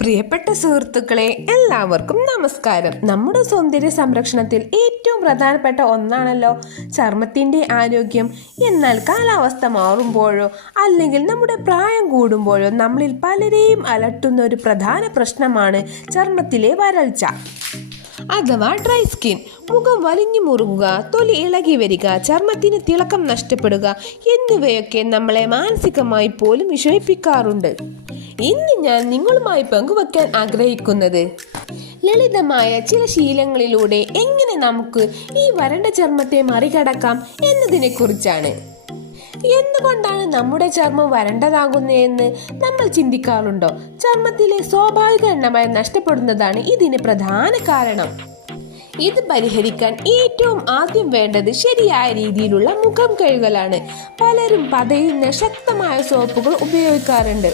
പ്രിയപ്പെട്ട സുഹൃത്തുക്കളെ, എല്ലാവർക്കും നമസ്കാരം. നമ്മുടെ സൗന്ദര്യ സംരക്ഷണത്തിൽ ഏറ്റവും പ്രധാനപ്പെട്ട ഒന്നാണല്ലോ ചർമ്മത്തിൻ്റെ ആരോഗ്യം. എന്നാൽ കാലാവസ്ഥ മാറുമ്പോഴോ അല്ലെങ്കിൽ നമ്മുടെ പ്രായം കൂടുമ്പോഴോ നമ്മളിൽ പലരെയും അലട്ടുന്ന ഒരു പ്രധാന പ്രശ്നമാണ് ചർമ്മത്തിലെ വരൾച്ച അഥവാ ഡ്രൈ സ്കിൻ. മുഖം വലിഞ്ഞു മുറുകുക, തൊലി ഇളകി വരിക, ചർമ്മത്തിന് തിളക്കം നഷ്ടപ്പെടുക എന്നിവയൊക്കെ നമ്മളെ മാനസികമായി പോലും വിഷമിപ്പിക്കാറുണ്ട്. ഇന്ന് ഞാൻ നിങ്ങളുമായി പങ്കുവെക്കാൻ ആഗ്രഹിക്കുന്നത് ലളിതമായ ചില ശീലങ്ങളിലൂടെ എങ്ങനെ നമുക്ക് ഈ വരണ്ട ചർമ്മത്തെ മറികടക്കാം എന്നതിനെ കുറിച്ചാണ്. എന്തുകൊണ്ടാണ് നമ്മുടെ ചർമ്മം വരണ്ടതാകുന്നതെന്ന് നമ്മൾ ചിന്തിക്കാറുണ്ടോ? ചർമ്മത്തിലെ സ്വാഭാവിക എണ്ണമയം നഷ്ടപ്പെടുന്നതാണ് ഇതിന് പ്രധാന കാരണം. ഇത് പരിഹരിക്കാൻ ഏറ്റവും ആദ്യം വേണ്ടത് ശരിയായ രീതിയിലുള്ള മുഖം കഴുകലാണ്. പലരും പതയുന്ന ശക്തമായ സോപ്പുകൾ ഉപയോഗിക്കാറുണ്ട്.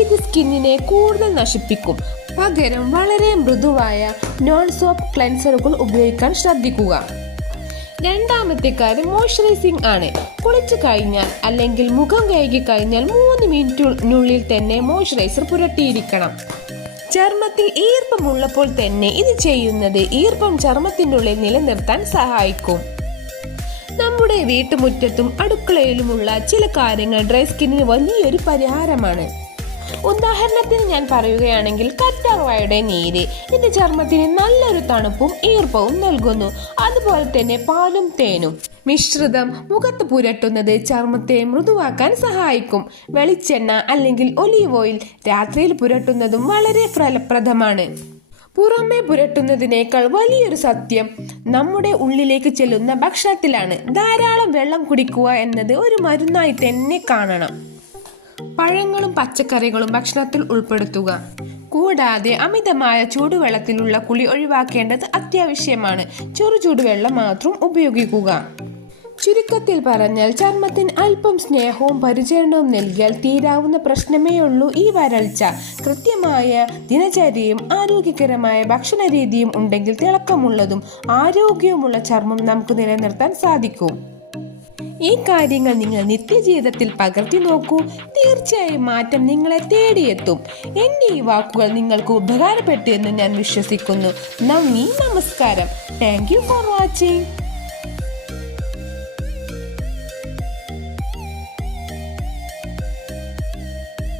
ഇത് സ്കിന്നിനെ കൂടുതൽ നശിപ്പിക്കും. പകരം വളരെ മൃദുവായ നോൺ സോപ്പ് ക്ലെൻസറുകൾ ഉപയോഗിക്കാൻ ശ്രദ്ധിക്കുക. രണ്ടാമത്തെ കാര്യം മോയ്സ്ചറൈസിംഗ് ആണ്. കുളിച്ചു കഴിഞ്ഞാൽ അല്ലെങ്കിൽ മുഖം കഴുകി കഴിഞ്ഞാൽ 3 മിനിറ്റിനുള്ളിൽ തന്നെ മോയ്സ്ചറൈസർ പുരട്ടിയിരിക്കണം. ചർമ്മത്തിൽ ഈർപ്പമുള്ളപ്പോൾ തന്നെ ഇത് ചെയ്യുന്നത് ഈർപ്പം ചർമ്മത്തിൻ്റെ ഉള്ളിൽ നിലനിർത്താൻ സഹായിക്കും. നമ്മുടെ വീട്ടുമുറ്റത്തും അടുക്കളയിലുമുള്ള ചില കാര്യങ്ങൾ ഡ്രൈ സ്കിന്നിന് വലിയൊരു പരിഹാരമാണ്. ഉദാഹരണത്തിന് ഞാൻ പറയുകയാണെങ്കിൽ കറ്റാർവാഴയുടെ നീര്. ഇത് ചർമ്മത്തിന് നല്ലൊരു തണുപ്പും ഈർപ്പവും നൽകുന്നു. അതുപോലെ തന്നെ പാലും തേനും മിശ്രിതം മുഖത്ത് പുരട്ടുന്നത് ചർമ്മത്തെ മൃദുവാക്കാൻ സഹായിക്കും. വെളിച്ചെണ്ണ അല്ലെങ്കിൽ ഒലീവ് ഓയിൽ രാത്രിയിൽ പുരട്ടുന്നതും വളരെ ഫലപ്രദമാണ്. പുറമെ പുരട്ടുന്നതിനേക്കാൾ വലിയൊരു സത്യം നമ്മുടെ ഉള്ളിലേക്ക് ചെല്ലുന്ന ഭക്ഷണത്തിലാണ്. ധാരാളം വെള്ളം കുടിക്കുക എന്നത് ഒരു മരുന്നായി തന്നെ കാണണം. പഴങ്ങളും പച്ചക്കറികളും ഭക്ഷണത്തിൽ ഉൾപ്പെടുത്തുക. കൂടാതെ അമിതമായ ചൂടുവെള്ളത്തിലുള്ള കുളി ഒഴിവാക്കേണ്ടത് അത്യാവശ്യമാണ്. ചൂടുവെള്ളം മാത്രം ഉപയോഗിക്കുക. ചുരുക്കത്തിൽ പറഞ്ഞാൽ ചർമ്മത്തിന് അല്പം സ്നേഹവും പരിചരണവും നൽകിയാൽ തീരാവുന്ന പ്രശ്നമേയുള്ളൂ ഈ വരൾച്ച. കൃത്യമായ ദിനചര്യയും ആരോഗ്യകരമായ ഭക്ഷണ രീതിയും ഉണ്ടെങ്കിൽ തിളക്കമുള്ളതും ആരോഗ്യവുമുള്ള ചർമ്മം നമുക്ക് നിലനിർത്താൻ സാധിക്കും. ഈ കാര്യങ്ങൾ നിങ്ങൾ നിത്യജീവിതത്തിൽ പകർത്തി നോക്കൂ. തീർച്ചയായും മാറ്റം നിങ്ങളെ തേടിയെത്തും. എൻ്റെ ഈ വാക്കുകൾ നിങ്ങൾക്ക് ഉപകാരപ്പെട്ടു എന്ന് ഞാൻ വിശ്വസിക്കുന്നു. നന്ദി, നമസ്കാരം. Thank you for watching.